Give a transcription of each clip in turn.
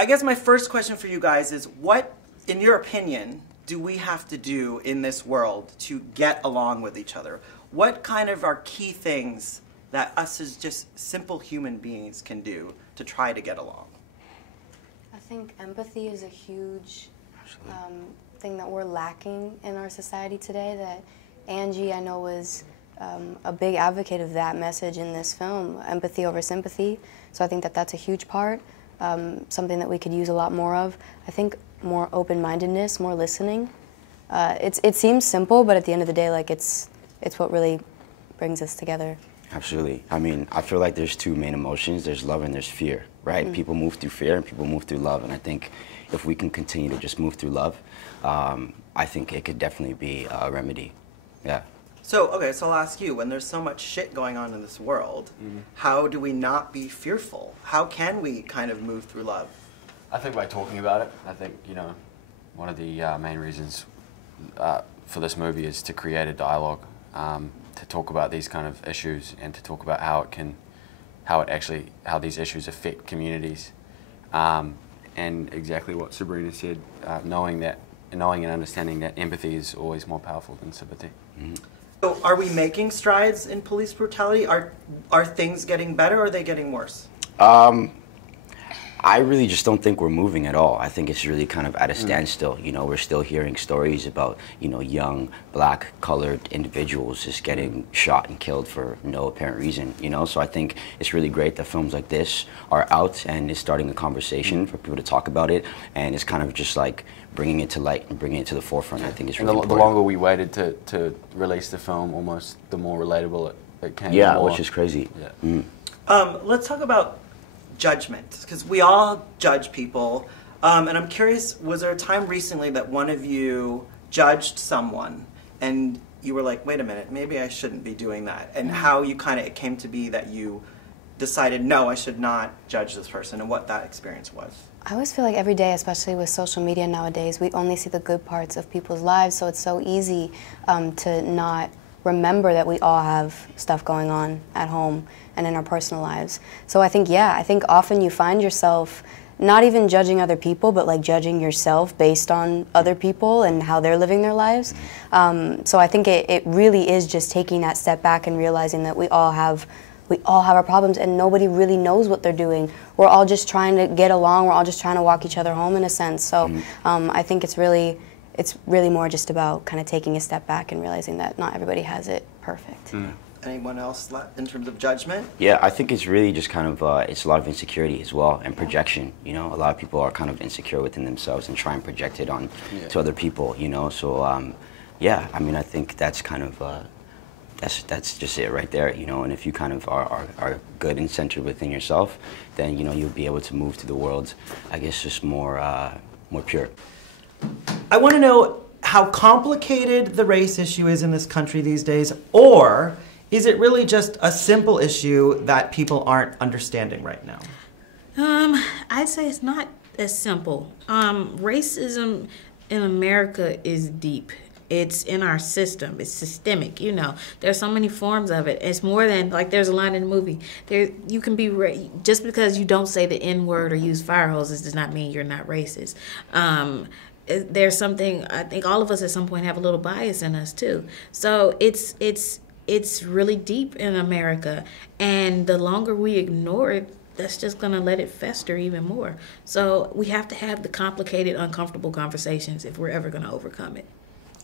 I guess my first question for you guys is, what, in your opinion, do we have to do in this world to get along with each other? What kind of are key things that us as just simple human beings can do to try to get along? I think empathy is a huge thing that we're lacking in our society today, that Angie, I know, was a big advocate of that message in this film, empathy over sympathy. So I think that that's a huge part, something that we could use a lot more of. I think more open-mindedness, more listening. It seems simple, but at the end of the day, like it's what really brings us together. Absolutely. I mean, I feel like there's two main emotions. There's love and there's fear, right? Mm-hmm. People move through fear and people move through love. And I think if we can continue to just move through love, I think it could definitely be a remedy. Yeah. So, okay, so I'll ask you, when there's so much shit going on in this world, how do we not be fearful? How can we kind of move through love? I think by talking about it. I think, you know, one of the main reasons for this movie is to create a dialogue, to talk about these kind of issues and to talk about how these issues affect communities, and exactly what Sabrina said, knowing and understanding that empathy is always more powerful than sympathy. Mm-hmm. So, are we making strides in police brutality? Are things getting better, or are they getting worse? I really just don't think we're moving at all. I think it's really kind of at a standstill. You know, we're still hearing stories about, you know, young, black, colored individuals just getting shot and killed for no apparent reason, you know? So I think it's really great that films like this are out and it's starting a conversation for people to talk about it, and it's kind of just like bringing it to light and bringing it to the forefront. I think it's really important. The longer we waited to release the film, almost the more relatable it came. Yeah, which is crazy. Yeah. Let's talk about judgment, because we all judge people, and I'm curious, was there a time recently that one of you judged someone and you were like, wait a minute, maybe I shouldn't be doing that, and how you kind of, it came to be that you decided, no, I should not judge this person, and what that experience was? I always feel like every day, especially with social media nowadays, we only see the good parts of people's lives, so it's so easy to not remember that we all have stuff going on at home and in our personal lives. So I think, yeah, I think often you find yourself not even judging other people, but like judging yourself based on other people and how they're living their lives. So I think it really is just taking that step back and realizing that we all have our problems and nobody really knows what they're doing. We're all just trying to get along. We're all just trying to walk each other home in a sense. So I think it's really more just about kind of taking a step back and realizing that not everybody has it perfect. Anyone else in terms of judgment? Yeah, I think it's really just kind of, it's a lot of insecurity as well, and projection, you know. A lot of people are kind of insecure within themselves and try and project it on to other people, you know. So, yeah, I mean, I think that's kind of, that's just it right there, you know. And if you kind of are good and centered within yourself, then, you know, you'll be able to move through the world, I guess, just more pure. I want to know how complicated the race issue is in this country these days, or is it really just a simple issue that people aren't understanding right now? I'd say it's not as simple. Racism in America is deep. It's in our system. It's systemic, you know. There's so many forms of it. It's more than, like, there's a line in the movie. You can be, just because you don't say the N-word or use fire hoses does not mean you're not racist. There's something, I think all of us at some point have a little bias in us too. So it's really deep in America, and the longer we ignore it, that's just going to let it fester even more. So we have to have the complicated, uncomfortable conversations if we're ever going to overcome it.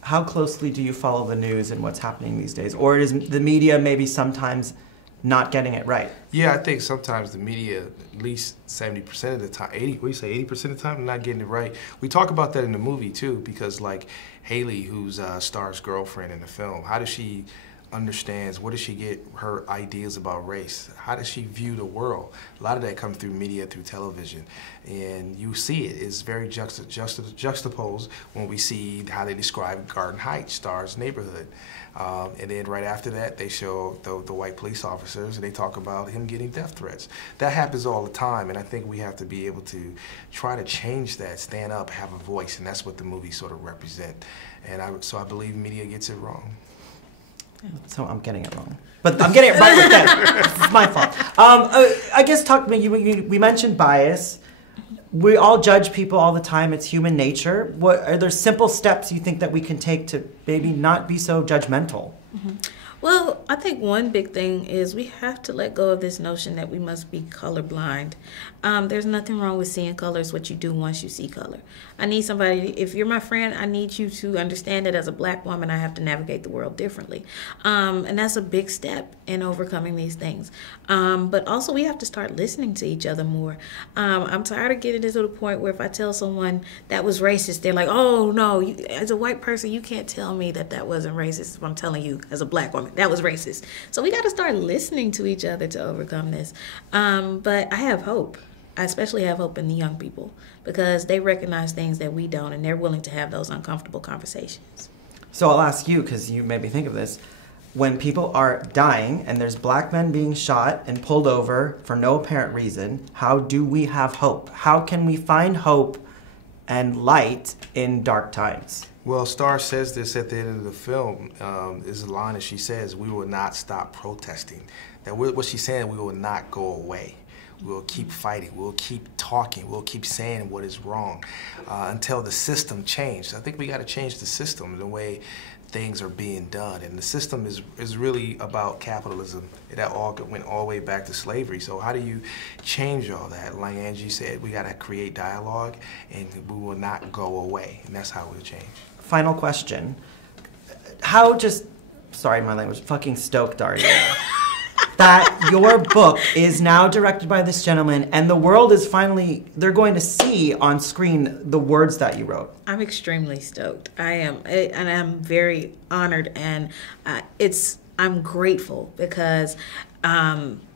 How closely do you follow the news and what's happening these days? Or is the media maybe sometimes not getting it right? Yeah, I think sometimes the media, at least 70% of the time, 80% of the time, they're not getting it right. We talk about that in the movie too, because like Haley, who's Star's girlfriend in the film, how does she understands, where does she get her ideas about race? How does she view the world? A lot of that comes through media, through television, and you see it. It's very juxtaposed when we see how they describe Garden Heights, Star's neighborhood. And then right after that, they show the white police officers, and they talk about him getting death threats. That happens all the time, and I think we have to be able to try to change that, stand up, have a voice, and that's what the movies sort of represent. And so I believe media gets it wrong. So I'm getting it wrong, but I'm getting it right with them. It's my fault. I guess we mentioned bias. we all judge people all the time. It's human nature. What are there simple steps you think that we can take to maybe not be so judgmental? Well, I think one big thing is we have to let go of this notion that we must be colorblind. There's nothing wrong with seeing color. It's what you do once you see color. I need somebody, if you're my friend, I need you to understand that as a black woman, I have to navigate the world differently. And that's a big step in overcoming these things. But also we have to start listening to each other more. I'm tired of getting to the point where if I tell someone that was racist, they're like, oh no, as a white person, you can't tell me that that wasn't racist. I'm telling you as a black woman, that was racist. So we got to start listening to each other to overcome this. But I have hope. I especially have hope in the young people because they recognize things that we don't, and they're willing to have those uncomfortable conversations. So I'll ask you, because you made me think of this. When people are dying and there's black men being shot and pulled over for no apparent reason, how do we have hope? How can we find hope and light in dark times? Well, Star says this at the end of the film, is a line that she says, we will not stop protesting. That what she's saying, we will not go away. We'll keep fighting, we'll keep talking, we'll keep saying what is wrong until the system changes. I think we got to change the system, the way things are being done. And the system is really about capitalism. It all went all the way back to slavery. So how do you change all that? Like Angie said, we got to create dialogue and we will not go away. And that's how we'll change. Final question. How sorry my language, fucking stoked are you that your book is now directed by this gentleman and the world is finally, they're going to see on screen the words that you wrote? I'm extremely stoked. I am, and I'm very honored, and I'm grateful because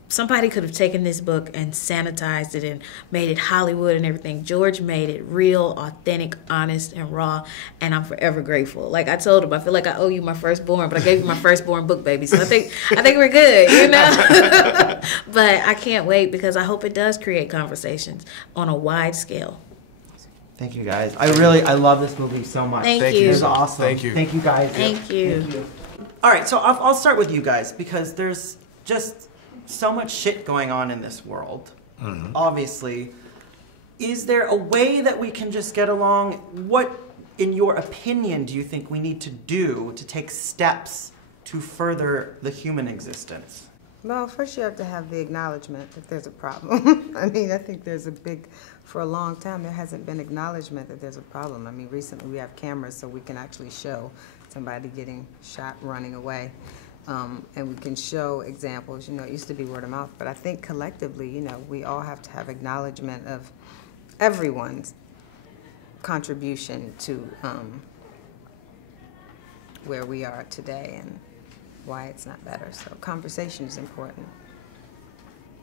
somebody could have taken this book and sanitized it and made it Hollywood and everything. George made it real, authentic, honest, and raw, and I'm forever grateful. Like I told him, I feel like I owe you my firstborn, but I gave you my firstborn book, baby. So I think we're good, you know? But I can't wait because I hope it does create conversations on a wide scale. Thank you guys. I love this movie so much. Thank you. It was awesome. Thank you. Thank you guys. Thank you. Thank you. All right, so I'll start with you guys because there's just so much shit going on in this world, obviously. Is there a way that we can just get along? What, in your opinion, do you think we need to do to take steps to further the human existence? Well, first you have to have the acknowledgement that there's a problem. I mean, I think for a long time, there hasn't been acknowledgement that there's a problem. I mean, recently we have cameras so we can actually show somebody getting shot running away. And we can show examples. You know, it used to be word of mouth, but I think collectively, you know, we all have to have acknowledgement of everyone's contribution to where we are today and why it's not better. So conversation is important.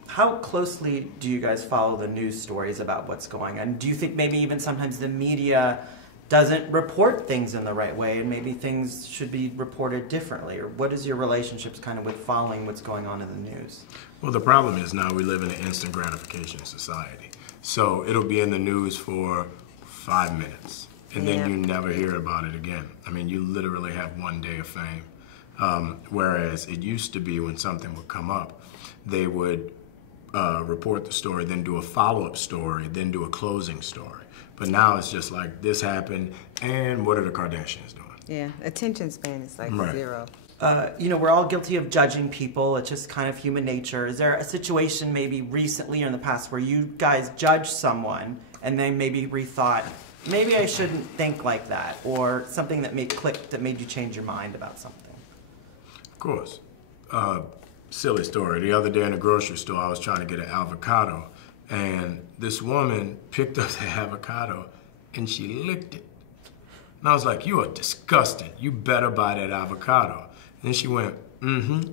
How closely do you guys follow the news stories about what's going on? Do you think maybe even sometimes the media doesn't report things in the right way and maybe things should be reported differently? Or what is your relationships kind of with following what's going on in the news? Well, the problem is now we live in an instant gratification society. So it'll be in the news for 5 minutes and then you never hear about it again. I mean, you literally have one day of fame. Whereas it used to be when something would come up, they would report the story, then do a follow-up story, then do a closing story. But now it's just like, this happened, and what are the Kardashians doing? Yeah, attention span is like zero. You know, we're all guilty of judging people. It's just kind of human nature. Is there a situation maybe recently or in the past where you guys judged someone and then maybe rethought, maybe I shouldn't think like that, or something that clicked that made you change your mind about something? Of course. Silly story. The other day in the grocery store, I was trying to get an avocado, and this woman picked up the avocado and she licked it. And I was like, you are disgusting. You better buy that avocado. And then she went, mm-hmm.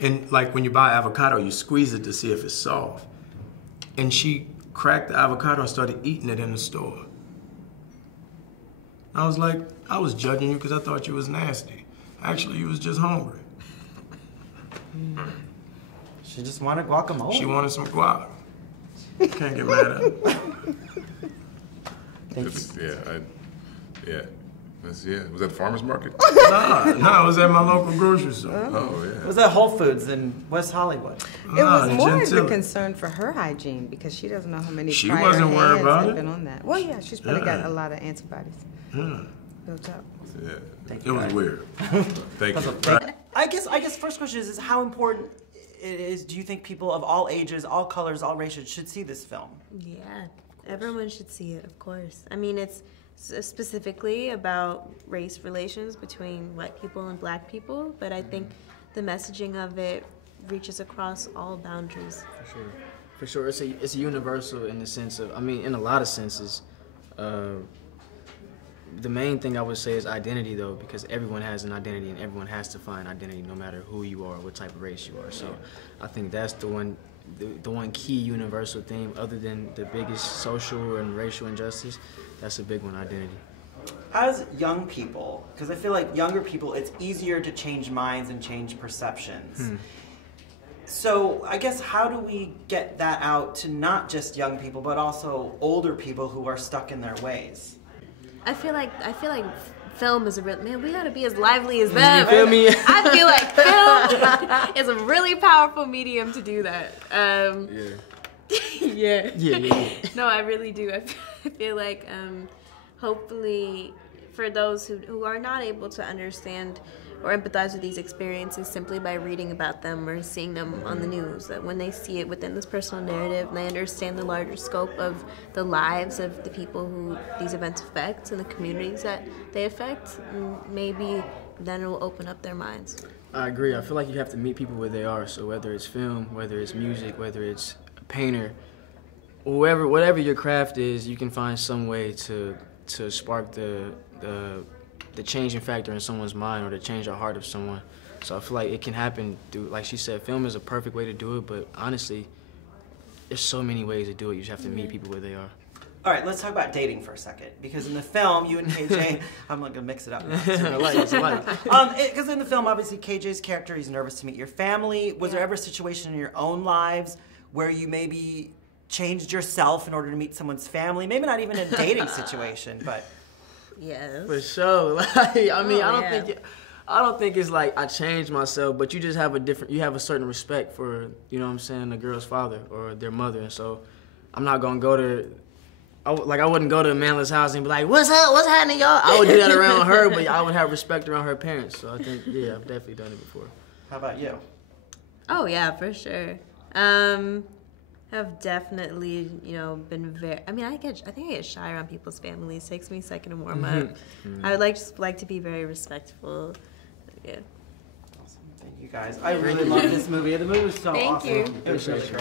And like when you buy avocado, you squeeze it to see if it's soft. And she cracked the avocado and started eating it in the store. I was like, I was judging you because I thought you was nasty. Actually, you was just hungry. She just wanted guacamole. She wanted some guac. Can't get mad at her. Thanks. Yeah, Yeah. Was that the farmer's market? Nah, it was at my local grocery store. Oh, yeah. It was at Whole Foods in West Hollywood. It was more the Gentilly. concern for her hygiene because she doesn't know how many She prior wasn't worried hands about have it. been on that. Well, yeah, she's probably got a lot of antibodies built up. Yeah. It was weird. Thank you. I guess first question is how important it is, do you think people of all ages, all colors, all races should see this film? Yeah, everyone should see it, of course. I mean, it's specifically about race relations between white people and black people, but I think the messaging of it reaches across all boundaries. For sure. It's universal in the sense of, I mean, in a lot of senses. The main thing I would say is identity, though, because everyone has an identity and everyone has to find identity no matter who you are, what type of race you are. So I think that's the one key universal theme, other than the biggest social and racial injustice. That's a big one, identity. As young people, because I feel like younger people, it's easier to change minds and change perceptions. So I guess how do we get that out to not just young people, but also older people who are stuck in their ways? I feel like film is a real, man, we gotta be as lively as them. You feel me? I feel like film is a really powerful medium to do that. Yeah. No, I really do. I feel like hopefully for those who are not able to understand or empathize with these experiences simply by reading about them or seeing them on the news, that when they see it within this personal narrative and they understand the larger scope of the lives of the people who these events affect and the communities that they affect, maybe then it will open up their minds. I agree. I feel like you have to meet people where they are. So whether it's film, whether it's music, whether it's a painter, whatever your craft is, you can find some way to spark the changing factor in someone's mind or to change the heart of someone. So I feel like it can happen through, like she said, film is a perfect way to do it, but honestly, there's so many ways to do it. You just have to meet people where they are. All right, let's talk about dating for a second. Because in the film, you and KJ, I'm not gonna mix it up now. It's like. Because in the film, obviously, KJ's character, he's nervous to meet your family. Was there ever a situation in your own lives where you maybe changed yourself in order to meet someone's family? Maybe not even a dating situation, but... Yes. For sure. Like, I mean, I don't think it's like I changed myself, but you just have you have a certain respect for, you know what I'm saying, a girl's father or their mother. And so I'm not going to go to, I wouldn't go to Amanda's house and be like, what's up, what's happening, y'all? I would do that around her, but I would have respect around her parents. So I think, yeah, I've definitely done it before. How about you? Oh, yeah, for sure. Have definitely, been very, I think I get shy around people's families. It takes me a second to warm up. I would like to be very respectful. Yeah. Awesome. Thank you guys. I really love this movie. The movie was so awesome. Thank you. It was really great.